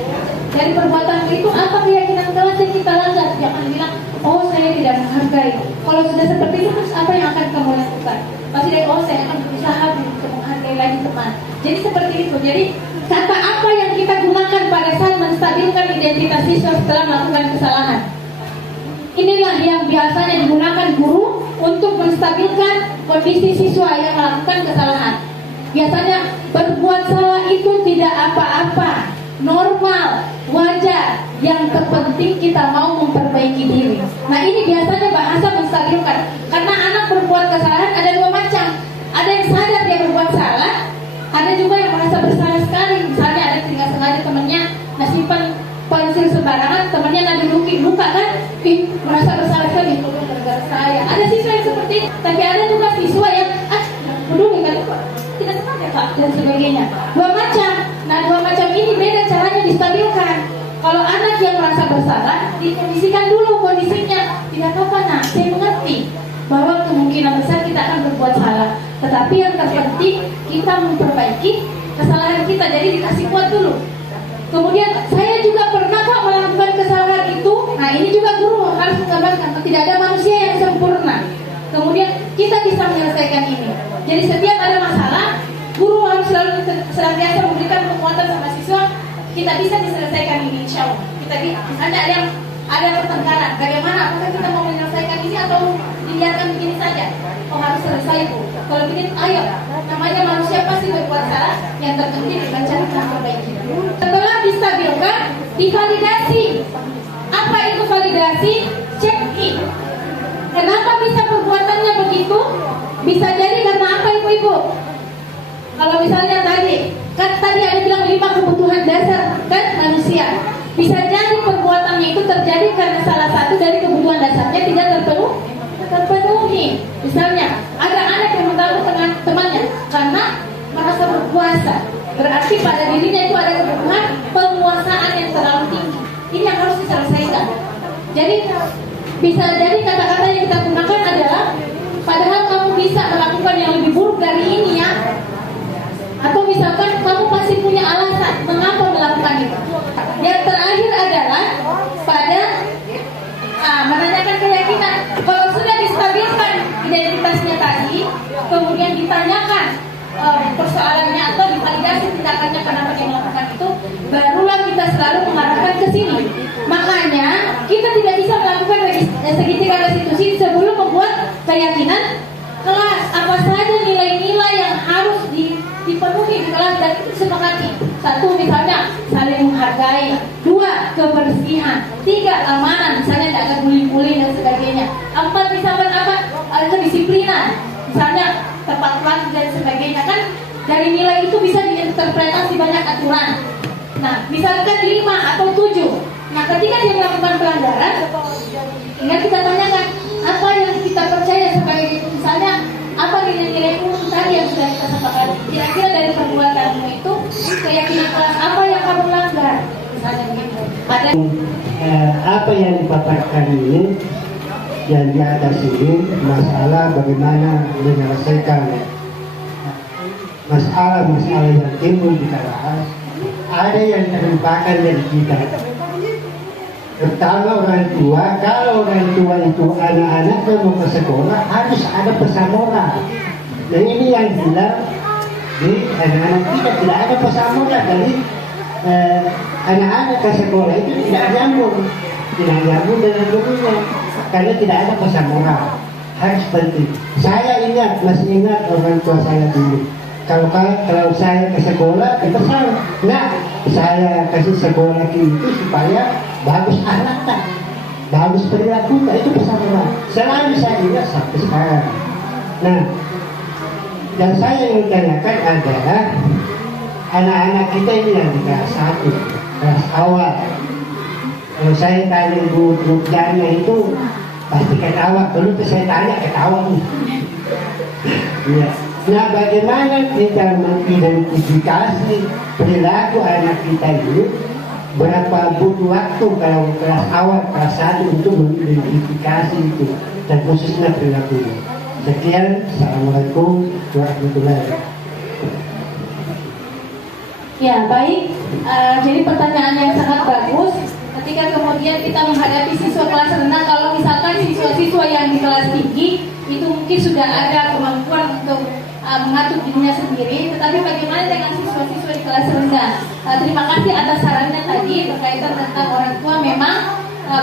dari perbuatan itu apa keyakinan kelas yang kita langgar. Jangan bilang, oh saya tidak menghargai. Kalau sudah seperti itu, terus apa yang akan kamu lakukan? Pasti dari, oh saya akan berusaha untuk menghargai lagi teman. Jadi seperti itu. Jadi kata apa yang kita gunakan pada saat menstabilkan identitas siswa setelah melakukan kesalahan. Inilah yang biasanya digunakan guru untuk menstabilkan kondisi siswa yang melakukan kesalahan. Biasanya berbuat salah itu tidak apa-apa, normal, wajar. Yang terpenting kita mau memperbaiki diri. Nah, ini biasanya bahasa menstabilkan. Karena anak berbuat kesalahan ada 2 macam. Ada yang sadar dia berbuat salah, ada juga yang merasa bersalah sekali. Misalnya ada tidak sengaja temannya simpan pensil sembarangan, temannya nanti luka kan, merasa bersalah sekali, gara-gara saya. Ada siswa yang seperti itu, tapi ada juga siswa yang peduli kan, tidak sengaja Pak, dan sebagainya. 2 macam. Nah, 2 macam ini beda caranya distabilkan. Kalau anak yang merasa bersalah, dikondisikan dulu kondisinya. Tidak apa-apa nak, saya mengerti bahwa kemungkinan besar kita akan berbuat salah. Tetapi yang terpenting kita memperbaiki kesalahan kita. Jadi dikasih kuat dulu. Kemudian saya juga pernah kok melakukan kesalahan itu. Nah ini juga guru harus menggambarkan tidak ada manusia yang sempurna. Kemudian kita bisa menyelesaikan ini. Jadi setiap ada masalah, guru harus selalu senantiasa memberikan kekuatan sama siswa. Kita bisa diselesaikan ini, insya Allah. Ada pertengkaran. Bagaimana? Apakah kita mau menyelesaikan ini atau dibiarkan begini saja? Oh harus selesai bu. Kalau begini, ayo. Namanya manusia pasti berbuat salah. Yang terpenting mencari cara perbaiki. Setelah distabilkan, divalidasi. Apa itu validasi? Check in. Kenapa bisa perbuatannya begitu? Bisa jadi karena apa ibu-ibu? Kalau misalnya tadi ada bilang 5 kebutuhan dasar kan manusia. Bisa jadi perbuatannya itu terjadi karena salah satu dari kebutuhan dasarnya tidak terpenuhi. Misalnya ada anak yang mengganggu temannya karena merasa berkuasa. Berarti pada dirinya itu ada kebutuhan penguasaan yang terlalu tinggi. Ini yang harus diselesaikan. Jadi bisa jadi kata-kata yang kita gunakan adalah padahal kamu bisa melakukan yang lebih buruk dari ini ya. Atau misalkan kamu masih punya alasan mengapa melakukan itu. Yang terakhir adalah pada menanyakan keyakinan. Kalau sudah distabilkan identitasnya tadi, kemudian ditanyakan persoalannya atau divalidasi tindakannya kenapa dia melakukan itu, barulah kita selalu mengarahkan ke sini. Makanya kita tidak bisa melakukan segitiga restitusi sebelum membuat keyakinan kelas. Apa saja nilai-nilai yang harus dipenuhi di kelas dan itu disepakati. 1 misalnya saling menghargai, 2 kebersihan, 3 keamanan, misalnya tidak akan bullying dan sebagainya, 4 misalkan apa kedisiplinan, misalnya tepat waktu dan sebagainya. Kan dari nilai itu bisa diinterpretasi banyak aturan. Nah misalkan 5 atau 7. Nah ketika dia melakukan pelanggaran, ingat kita tanyakan apa yang kita percaya sebagai misalnya apa nilai-nilai umum tadi yang sudah kita sepakati. Kira-kira dari perbuatanmu itu keyakinan kelas apa yang kamu langgar? Misalnya begitu. Ada apa yang dipaparkan ini yang di atas ini masalah bagaimana menyelesaikan masalah-masalah yang timbul di kelas. Ada yang terlupakan dari kita. Pertama orang tua, kalau orang tua itu anak-anaknya mau ke sekolah harus ada pesan moral. Dan ini yang bilang di anak-anak kita tidak ada pesan moral. Jadi anak-anak ke sekolah itu tidak nyambung dengan gurunya karena tidak ada pesan moral. Harus penting. Saya masih ingat orang tua saya dulu. Kalau saya ke sekolah dipesan, nah saya kasih sekolah itu supaya bagus akhlaknya, bagus perilakunya, itu pesan moral. Selalu saya ingat sampai sekarang. Nah, dan saya ingin tanyakan adalah anak-anak kita ini yang di kelas 1, kelas awal. Kalau saya tanya guru janya itu pasti ketawa. Dulu tuh saya tanya ketawa nih. Iya. Nah, bagaimana kita mengidentifikasi perilaku anak kita ini? Berapa butuh waktu kalau kelas awal, kelas 1 untuk mengidentifikasi itu dan khususnya perilakunya. Sekian, Assalamualaikum warahmatullahi wabarakatuh. Ya baik, jadi pertanyaan yang sangat bagus. Ketika kemudian kita menghadapi siswa kelas rendah, kalau misalkan siswa-siswa yang di kelas tinggi itu mungkin sudah ada kemampuan untuk mengatur dirinya sendiri, tetapi bagaimana dengan siswa-siswa di kelas rendah? Terima kasih atas sarannya tadi berkaitan tentang orang tua. Memang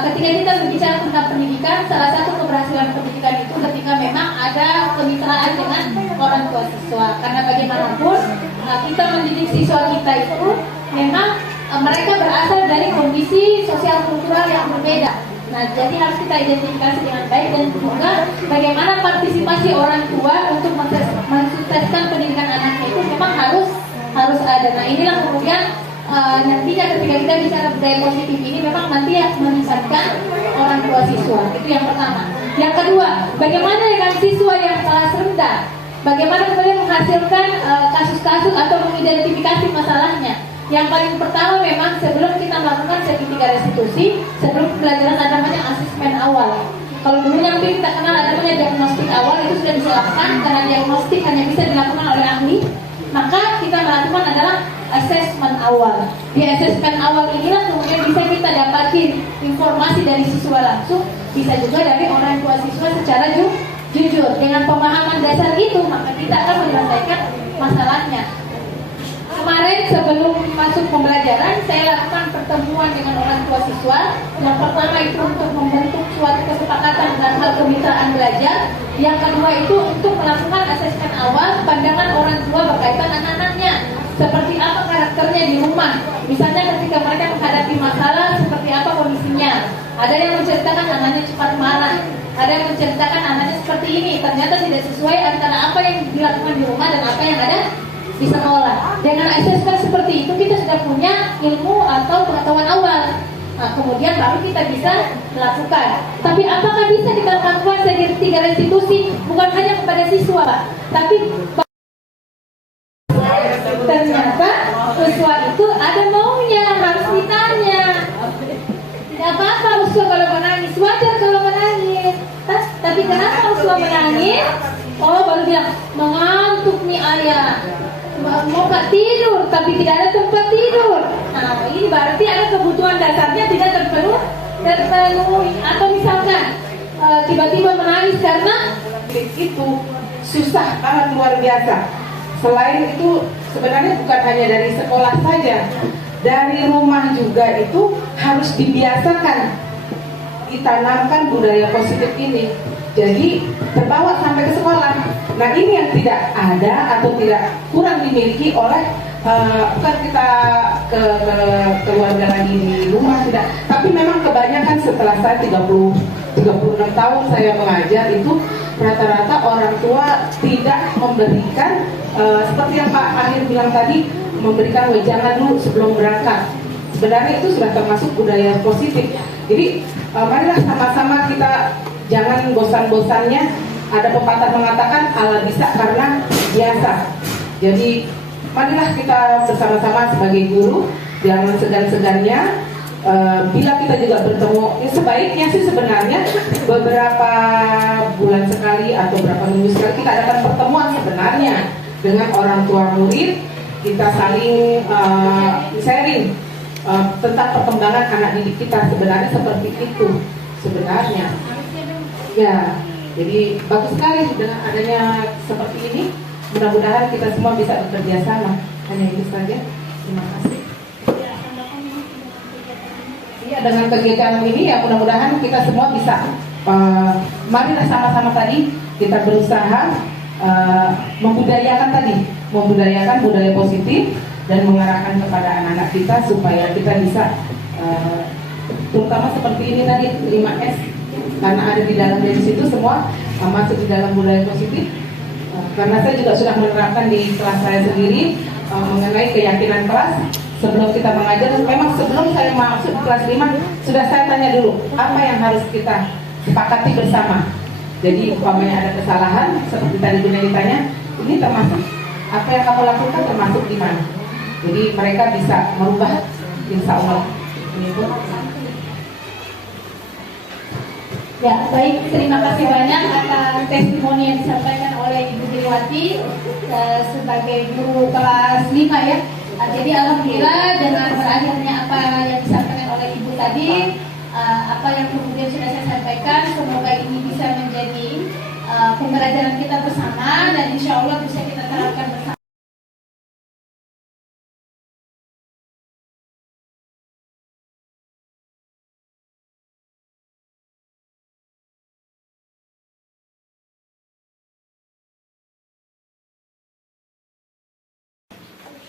ketika kita berbicara tentang pendidikan, salah satu keberhasilan pendidikan itu ketika memang ada kemitraan dengan orang tua siswa. Karena bagaimanapun kita mendidik siswa kita itu memang mereka berasal dari kondisi sosial kultural yang berbeda. Nah, jadi harus kita identifikasi dengan baik dan juga bagaimana partisipasi orang tua untuk mensukseskan pendidikan anaknya itu memang harus ada. Nah, inilah kemudian nantinya ketika kita bicara budaya positif ini memang nanti meningkatkan orang tua siswa. Itu yang pertama. Yang kedua, bagaimana dengan siswa yang kelas rendah? Bagaimana kemudian menghasilkan kasus-kasus atau mengidentifikasi masalahnya? Yang paling pertama memang sebelum kita melakukan segitiga restitusi, sebelum pembelajaran ada namanya asesmen awal. Kalau dulu yang kita kenal ada namanya diagnostik awal, itu sudah dilakukan karena diagnostik hanya bisa dilakukan oleh ahli. Maka kita melakukan adalah asesmen awal. Di asesmen awal inilah kemudian bisa kita dapatin informasi dari siswa langsung, bisa juga dari orang tua siswa secara jujur. Dengan pemahaman dasar itu, maka kita akan menyelesaikan masalahnya. Kemarin sebelum masuk pembelajaran, saya lakukan pertemuan dengan orang tua siswa. Yang pertama itu untuk membentuk suatu kesepakatan dalam hal kemitraan belajar. Yang kedua itu untuk melakukan asesmen awal pandangan orang tua berkaitan anak-anaknya. Seperti apa karakternya di rumah. Misalnya ketika mereka menghadapi masalah, seperti apa kondisinya. Ada yang menceritakan anaknya cepat marah. Ada yang menceritakan anaknya seperti ini. Ternyata tidak sesuai antara apa yang dilakukan di rumah dan apa yang ada di sekolah. Dengan asesmen seperti itu kita sudah punya ilmu atau pengetahuan awal. Nah, kemudian baru kita bisa melakukan. Tapi apakah bisa kita lakukan segitiga restitusi bukan hanya kepada siswa, tapi ternyata siswa itu ada maunya, harus ditanya. Tidak apa-apa siswa kalau menangis, wajar kalau menangis. Tapi kenapa siswa menangis? Oh, baru bilang mengantuk nih ayah. Mau gak tidur tapi tidak ada tempat tidur. Nah, ini berarti ada kebutuhan dasarnya tidak terpenuhi. Atau misalkan tiba-tiba menangis karena itu susah banget, luar biasa. Selain itu sebenarnya bukan hanya dari sekolah saja, dari rumah juga itu harus dibiasakan, ditanamkan budaya positif ini. Jadi terbawa sampai ke sekolah. Nah, ini yang tidak ada atau tidak kurang dimiliki oleh bukan kita keluarga lagi di rumah, tidak. Tapi memang kebanyakan setelah saya 36 tahun saya mengajar itu rata-rata orang tua tidak memberikan seperti yang Pak Akhir bilang tadi, memberikan wejangan dulu sebelum berangkat. Sebenarnya itu sudah termasuk budaya positif. Jadi marilah sama-sama kita jangan bosan-bosannya. Ada pepatah mengatakan Allah bisa karena biasa. Jadi marilah kita bersama-sama sebagai guru, jangan segan-segannya. Bila kita juga bertemu, sebaiknya sih sebenarnya beberapa bulan sekali atau beberapa minggu sekali kita adakan pertemuan sebenarnya dengan orang tua murid. Kita saling sharing tentang perkembangan anak didik kita, sebenarnya seperti itu sebenarnya. Ya, jadi bagus sekali dengan adanya seperti ini. Mudah-mudahan kita semua bisa bekerja sama. Hanya itu saja. Terima kasih. Iya, dengan kegiatan ini ya mudah-mudahan kita semua bisa. Marilah sama-sama tadi kita berusaha membudayakan budaya positif dan mengarahkan kepada anak-anak kita supaya kita bisa terutama seperti ini tadi 5S, karena ada di dalam dari situ semua masuk di dalam budaya positif. Karena saya juga sudah menerapkan di kelas saya sendiri mengenai keyakinan kelas. Sebelum kita mengajar, memang sebelum saya masuk di kelas 5 sudah saya tanya dulu apa yang harus kita sepakati bersama. Jadi umpamanya ada kesalahan seperti tadi Bunda ditanya, ini termasuk apa yang kamu lakukan termasuk di mana. Jadi mereka bisa merubah, insya Allah. Ini pun. Ya, baik, terima kasih banyak atas testimoni yang disampaikan oleh Ibu Diriwati sebagai guru kelas 5 ya. Jadi alhamdulillah dengan berakhirnya apa yang disampaikan oleh Ibu tadi, apa yang kemudian sudah saya sampaikan, semoga ini bisa menjadi pembelajaran kita bersama dan insya Allah bisa kita terapkan bersama.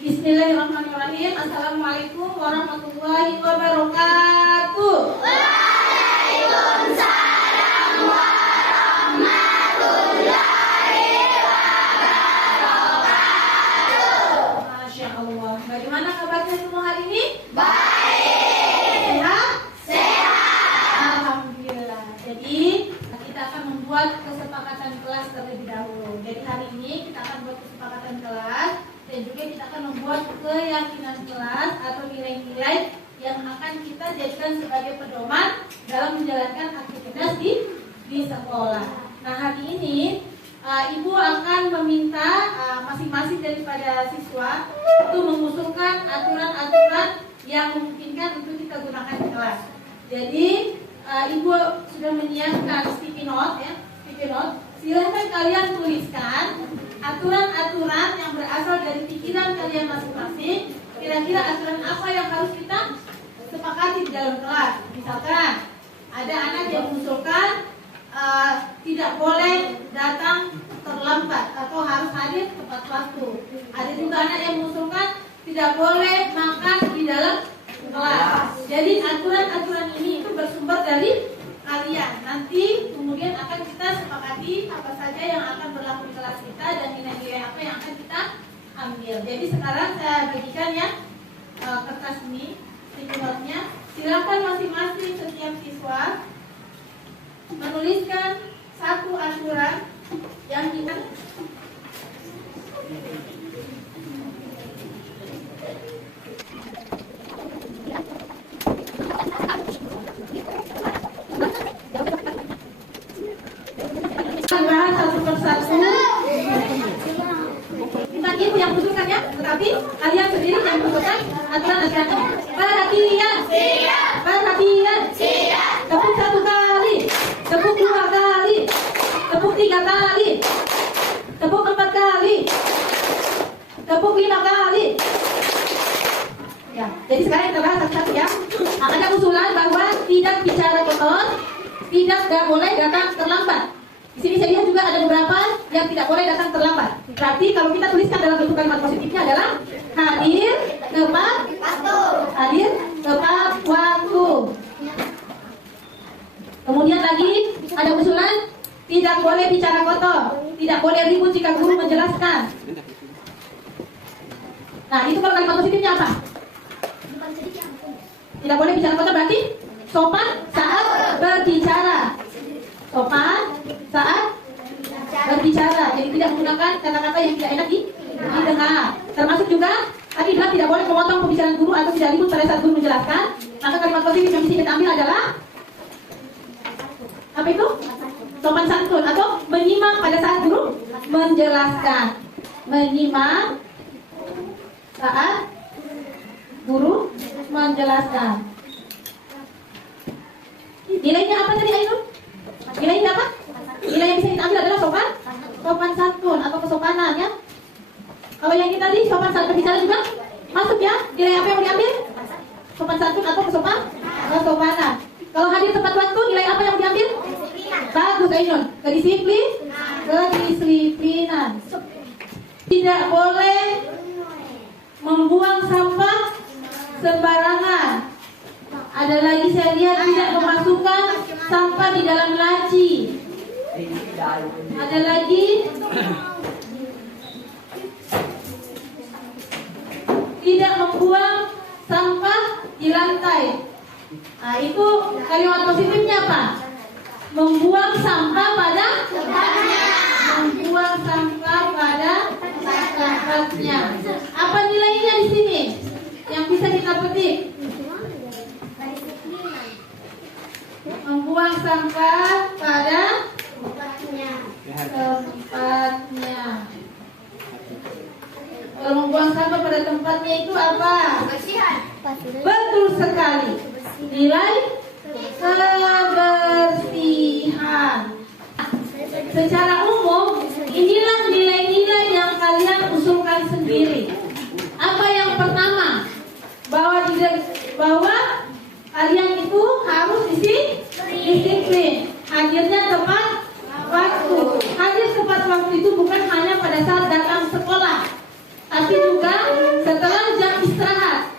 Bismillahirrahmanirrahim. Assalamualaikum warahmatullahi wabarakatuh. Waalaikumsalam warahmatullahi wabarakatuh. Masya Allah. Bagaimana kabarnya semua hari ini? Baik. Sehat? Sehat. Alhamdulillah. Jadi kita akan membuat kesepakatan kelas terlebih dahulu. Jadi hari ini kita akan buat kesepakatan kelas. Dan dan juga kita akan membuat keyakinan kelas atau nilai-nilai yang akan kita jadikan sebagai pedoman dalam menjalankan aktivitas di sekolah. Nah, hari ini Ibu akan meminta masing-masing daripada siswa untuk mengusulkan aturan-aturan yang memungkinkan untuk kita gunakan di kelas. Jadi Ibu sudah menyiapkan sticky note ya, sticky note. Silahkan kalian tuliskan aturan-aturan yang berasal dari pikiran kalian masing-masing. Kira-kira aturan apa yang harus kita sepakati di dalam kelas. Misalkan ada anak yang mengusulkan tidak boleh datang terlambat atau harus hadir tepat waktu. Ada juga anak yang mengusulkan tidak boleh makan di dalam kelas. Jadi aturan-aturan ini itu bersumber dari kalian. Nanti kemudian akan kita sepakati apa saja yang akan berlaku di kelas kita dan nilai-nilai apa yang akan kita ambil. Jadi sekarang saya bagikan ya kertas ini, sticky note-nya. Silakan masing-masing setiap siswa menuliskan satu aturan yang kita bahas satu persatu. Bukan ibu yang menentukan ya, tetapi kalian sendiri yang menentukan aturan-aturan. Perhatian, perhatian, tepuk satu kali, tepuk dua kali, tepuk tiga kali, tepuk empat kali, tepuk lima kali. Ya, jadi sekarang kita bahas satu-satu ya. Ada usulan bahwa tidak bicara kotor, tidak boleh datang terlambat. Di sini saya lihat juga ada beberapa yang tidak boleh datang terlambat. Berarti kalau kita tuliskan dalam bentuk kalimat positifnya adalah hadir tepat waktu. Hadir tepat waktu. Kemudian lagi ada usulan tidak boleh bicara kotor, tidak boleh ribut jika guru menjelaskan. Nah, itu kalau kalimat positifnya apa? Tidak boleh bicara kotor berarti sopan saat berbicara. Sopan saat berbicara. Jadi tidak menggunakan kata-kata yang tidak enak didengar. Termasuk juga tadi bilang tidak boleh memotong pembicaraan guru atau tidak ribut pada saat guru menjelaskan. Maka kalimat positif yang bisa kita ambil adalah apa itu? Sopan santun atau menyimak pada saat guru menjelaskan. Menyimak saat guru menjelaskan. Nilainya apa tadi Ainun? Nilainya apa? Nilai yang bisa kita ambil adalah sopan santun atau kesopanan ya. Kalau yang kita tadi sopan saat berbicara juga masuk ya. Nilai apa yang mau diambil? Sopan santun atau kesopanan. Kalau hadir tepat waktu, nilai apa yang mau diambil? Bagus Ainun. Kedisiplinan. Tidak boleh membuang sampah sembarangan. Ada lagi saya lihat tidak memasukkan sampah di dalam laci. Ada lagi tidak membuang sampah di lantai. Nah, itu kalimat positifnya apa? Membuang sampah pada tempatnya. Membuang sampah pada tempatnya. Apa nilainya di sini? Yang bisa kita petik? Membuang sampah pada tempatnya. Kalau membuang sampah pada tempatnya itu apa? Betul sekali. Nilai kebersihan. Secara umum, inilah nilai-nilai yang kalian usulkan sendiri. Apa yang pertama? Bahwa kalian itu harus disiplin. Hadirnya tepat waktu. Hadir tepat waktu itu bukan hanya pada saat datang sekolah, tapi juga setelah jam istirahat.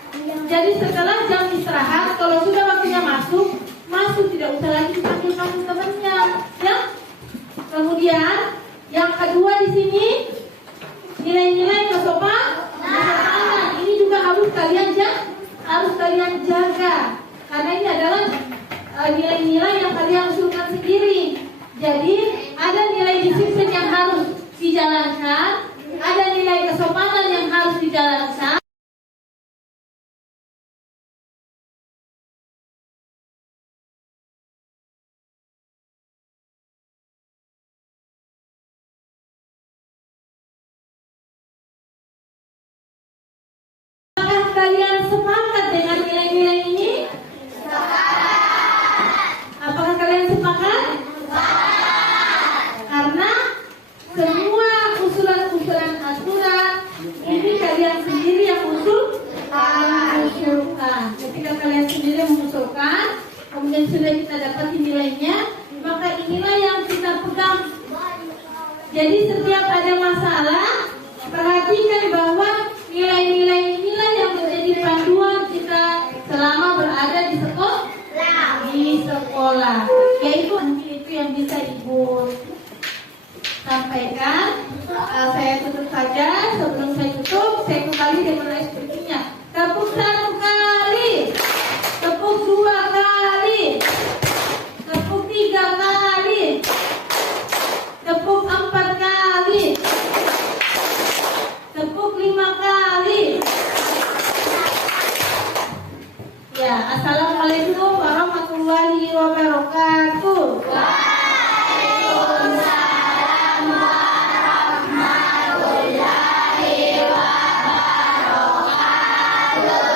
Jadi setelah jam istirahat, kalau sudah waktunya masuk tidak usah lagi dipanggil temannya, ya. Kemudian yang kedua di sini nilai-nilai kesopanan. Ini juga harus kalian jaga. Karena ini adalah nilai-nilai yang kalian usulkan sendiri. Jadi ada nilai disiplin yang harus dijalankan, ada nilai kesopanan yang harus dijalankan. Apakah kalian sepakat dengan nilai-nilai ini? Apakah kalian sepakat? Karena semua usulan-usulan aturan ini kalian sendiri yang mengusulkan. Ketika kalian sendiri mengusulkan, kemudian sudah kita dapat nilainya, maka inilah yang kita pegang. Jadi setiap ada masalah, perhatikan bahwa nilai-nilai inilah yang menjadi panduan kita selama berada di sekolah. Yaitu mungkin itu yang bisa Ibu sampaikan. Saya tutup saja. Sebelum saya tutup, saya kembali dengan speakingnya. Tepuk 1 kali, tepuk 2 kali, tepuk 3 kali, tepuk 4 kali, tepuk 5 kali. Ya, assalamualaikum warahmatullahi wabarakatuh. Waalaikumsalam warahmatullahi wabarakatuh.